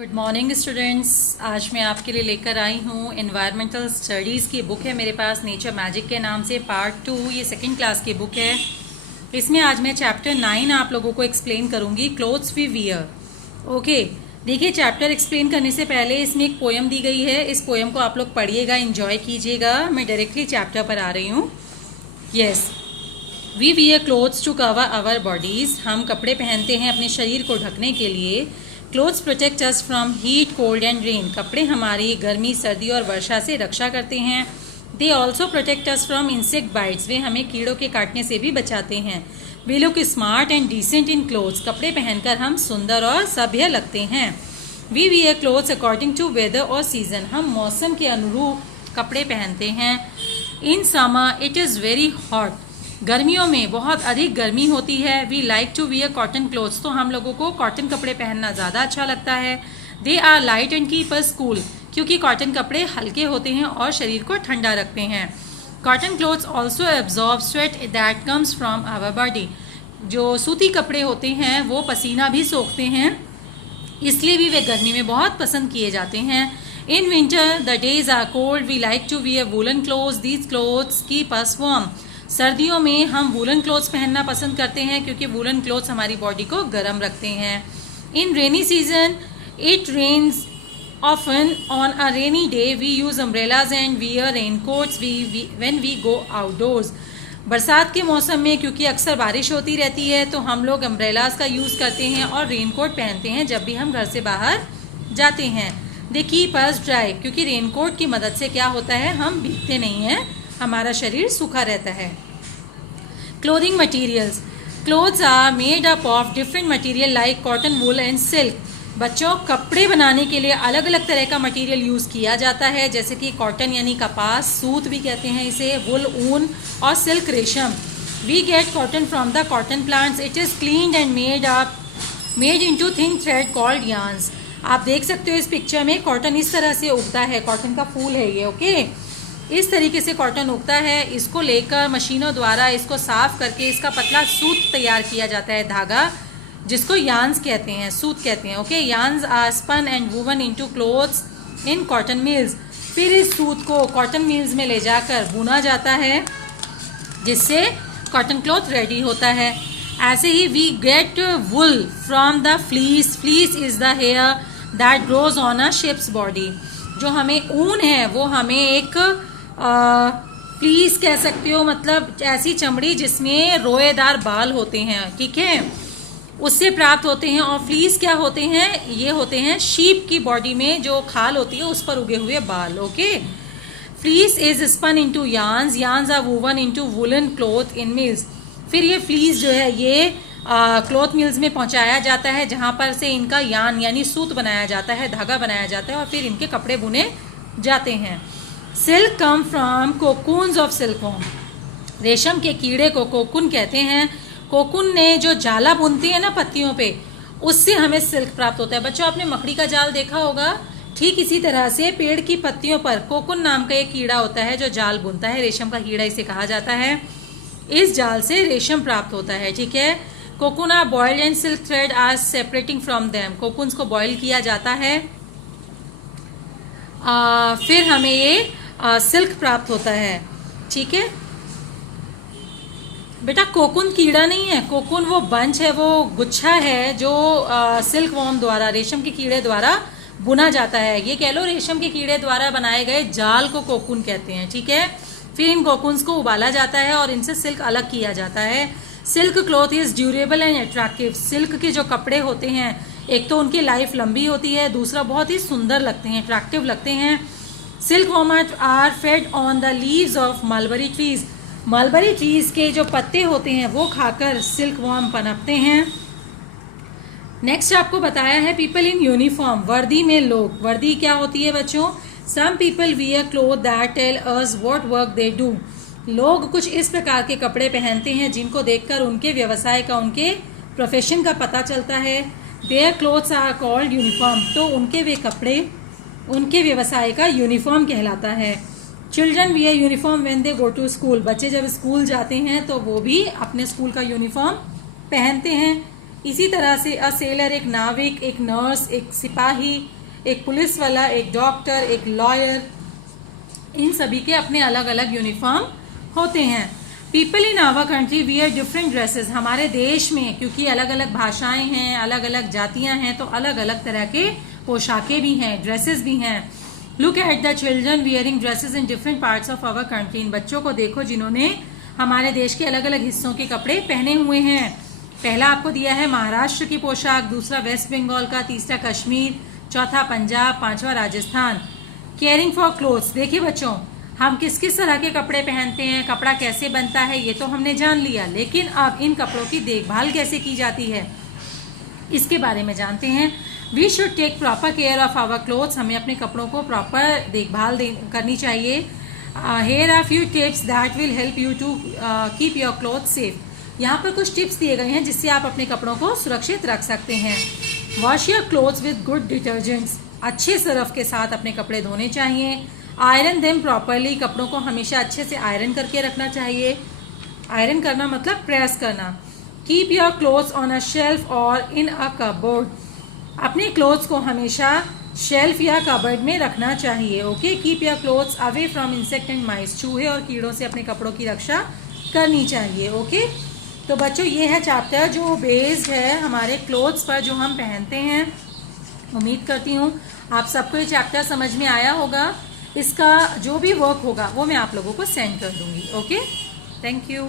Good morning students. आज मैं आपके लिए लेकर आई हूँ एनवायरमेंटल स्टडीज़ की बुक है मेरे पास, नेचर मैजिक के नाम से, पार्ट 2। ये सेकंड क्लास की बुक है। इसमें आज मैं चैप्टर 9 आप लोगों को एक्सप्लेन करूँगी, क्लोथ्स वी वियर। ओके, देखिए चैप्टर एक्सप्लेन करने से पहले इसमें एक पोएम दी गई है। इस पोएम को आप लोग पढ़िएगा, इंजॉय कीजिएगा। मैं डायरेक्टली चैप्टर पर आ रही हूँ। Yes, we wear clothes to cover our bodies. हम कपड़े पहनते हैं अपने शरीर को ढकने के लिए। Clothes protect us from heat, cold and rain. कपड़े हमारी गर्मी, सर्दी और वर्षा से रक्षा करते हैं। They also protect us from insect bites. वे हमें कीड़ों के काटने से भी बचाते हैं। We look smart and decent in clothes. कपड़े पहनकर हम सुंदर और सभ्य लगते हैं। We wear clothes according to weather और सीजन। हम मौसम के अनुरूप कपड़े पहनते हैं। In summer it is very hot. गर्मियों में बहुत अधिक गर्मी होती है। We like to wear cotton clothes. तो हम लोगों को कॉटन कपड़े पहनना ज़्यादा अच्छा लगता है। They are light and keep us cool. क्योंकि कॉटन कपड़े हल्के होते हैं और शरीर को ठंडा रखते हैं। Cotton clothes also absorb sweat that comes from our body. जो सूती कपड़े होते हैं वो पसीना भी सोखते हैं, इसलिए भी वे गर्मी में बहुत पसंद किए जाते हैं। In winter the days are cold. We like to wear woollen clothes. These clothes keep us warm. सर्दियों में हम वूलन क्लोथ्स पहनना पसंद करते हैं क्योंकि वूलन क्लोथ्स हमारी बॉडी को गर्म रखते हैं। In rainy season it rains often. On a rainy day we use umbrellas and wear raincoats when we go outdoors. बरसात के मौसम में क्योंकि अक्सर बारिश होती रहती है तो हम लोग अम्ब्रेलाज का यूज़ करते हैं और रेनकोट पहनते हैं जब भी हम घर से बाहर जाते हैं। They keep us dry. क्योंकि रेनकोट की मदद से क्या होता है, हम भीगते नहीं हैं, हमारा शरीर सूखा रहता है। Clothing materials. Clothes are made up of different material like cotton, wool and silk. बच्चों, कपड़े बनाने के लिए अलग अलग तरह का मटेरियल यूज़ किया जाता है, जैसे कि कॉटन यानी कपास, सूत भी कहते हैं इसे, वुल ऊन और सिल्क रेशम। We get cotton from the cotton plants. It is cleaned and made into thin thread called yarns. आप देख सकते हो इस पिक्चर में कॉटन इस तरह से उगता है। कॉटन का फूल है ये। ओके, इस तरीके से कॉटन उगता है। इसको लेकर मशीनों द्वारा इसको साफ करके इसका पतला सूत तैयार किया जाता है, धागा, जिसको यार्न्स कहते हैं, सूत कहते हैं। Okay, yarns are spun and woven into clothes in cotton mills. फिर इस सूत को कॉटन मिल्स में ले जाकर बुना जाता है, जिससे कॉटन क्लॉथ रेडी होता है। ऐसे ही we get wool from the fleece. Fleece is the hair that grows on a sheep's body. जो हमें ऊन है वो हमें एक फ्लीस कह सकते हो, मतलब ऐसी चमड़ी जिसमें रोएदार बाल होते हैं, ठीक है, उससे प्राप्त होते हैं। और फ्लीस क्या होते हैं, ये होते हैं शीप की बॉडी में जो खाल होती है उस पर उगे हुए बाल। Okay, fleece is spun into yarns. Yarns are woven into woollen cloth in mills. फिर ये फ्लीस जो है ये क्लॉथ मिल्स में पहुंचाया जाता है, जहां पर से इनका यार्न यानी सूत बनाया जाता है, धागा बनाया जाता है और फिर इनके कपड़े बुने जाते हैं। Silk come from cocoons of silkworm. रेशम के कीड़े को कोकून कहते हैं। कोकून ने जो जाला बुनती है ना पत्तियों पे, उससे हमें सिल्क प्राप्त होता है। बच्चों, आपने मकड़ी का जाल देखा होगा, ठीक इसी तरह से पेड़ की पत्तियों पर कोकून नाम का एक कीड़ा होता है जो जाल बुनता है। रेशम का कीड़ा इसे कहा जाता है। इस जाल से रेशम प्राप्त होता है, ठीक है। Cocoon are boiled and silk thread are separating from them. Cocoons को बॉयल किया जाता है, फिर हमें ये सिल्क प्राप्त होता है, ठीक है। बेटा, कोकून कीड़ा नहीं है, कोकून वो बंच है, वो गुच्छा है जो सिल्क वॉर्म द्वारा, रेशम के कीड़े द्वारा बुना जाता है। ये कह लो रेशम के कीड़े द्वारा बनाए गए जाल को कोकून कहते हैं, ठीक है। फिर इन कोकून्स को उबाला जाता है और इनसे सिल्क अलग किया जाता है। Silk cloth is durable and attractive. Silk के जो कपड़े होते हैं, एक तो उनकी लाइफ लंबी होती है, दूसरा बहुत ही सुंदर लगते हैं, अट्रैक्टिव लगते हैं। Silk worm are fed on the leaves of mulberry trees. Mulberry trees के जो पत्ते होते हैं वो खाकर सिल्क वॉर्म पनपते हैं। नेक्स्ट आपको बताया है पीपल इन यूनिफॉर्म। वर्दी में लोग। वर्दी क्या होती है बच्चों? Some people wear cloth that tell us what work they do. लोग कुछ इस प्रकार के कपड़े पहनते हैं जिनको देखकर उनके व्यवसाय का, उनके प्रोफेशन का पता चलता है। Their clothes are called uniform. तो उनके वे कपड़े उनके व्यवसाय का यूनिफॉर्म कहलाता है। Children wear uniform when they go to school. बच्चे जब स्कूल जाते हैं तो वो भी अपने स्कूल का यूनिफॉर्म पहनते हैं। इसी तरह से अ सेलर एक नाविक, एक नर्स, एक सिपाही, एक पुलिस वाला, एक डॉक्टर, एक लॉयर, इन सभी के अपने अलग अलग यूनिफॉर्म होते हैं। People in our country wear different dresses. हमारे देश में क्योंकि अलग अलग भाषाएं हैं, अलग अलग जातियां हैं, तो अलग अलग तरह के पोशाकें भी हैं, ड्रेसेस भी हैं। Look at the children wearing dresses in different parts of our country. इन बच्चों को देखो जिन्होंने हमारे देश के अलग अलग हिस्सों के कपड़े पहने हुए हैं। पहला आपको दिया है महाराष्ट्र की पोशाक, दूसरा वेस्ट बंगाल का, तीसरा कश्मीर, चौथा पंजाब, पांचवा राजस्थान। Caring for clothes. देखिए बच्चों, हम किस किस तरह के कपड़े पहनते हैं, कपड़ा कैसे बनता है, ये तो हमने जान लिया, लेकिन अब इन कपड़ों की देखभाल कैसे की जाती है इसके बारे में जानते हैं। We should take proper care of our clothes. हमें अपने कपड़ों को प्रॉपर देखभाल करनी चाहिए। Here are few tips that will help you to keep your cloth safe. यहाँ पर कुछ टिप्स दिए गए हैं जिससे आप अपने कपड़ों को सुरक्षित रख सकते हैं। Wash your clothes with good detergents. अच्छे सरफ के साथ अपने कपड़े धोने चाहिए। Iron them properly. कपड़ों को हमेशा अच्छे से आयरन करके रखना चाहिए। आयरन करना मतलब प्रेस करना। Keep your clothes on a shelf और इन अ कबोर्ड। अपने क्लोथ्स को हमेशा शेल्फ या कबर्ड में रखना चाहिए। Okay, keep your clothes away from insect and mice. चूहे और कीड़ों से अपने कपड़ों की रक्षा करनी चाहिए। ओके, तो बच्चों ये है चैप्टर जो बेस्ड है हमारे क्लोथ्स पर जो हम पहनते हैं। उम्मीद करती हूँ आप सबको ये चैप्टर समझ में आया होगा। इसका जो भी वर्क होगा वो मैं आप लोगों को सेंड कर दूंगी। Okay, thank you.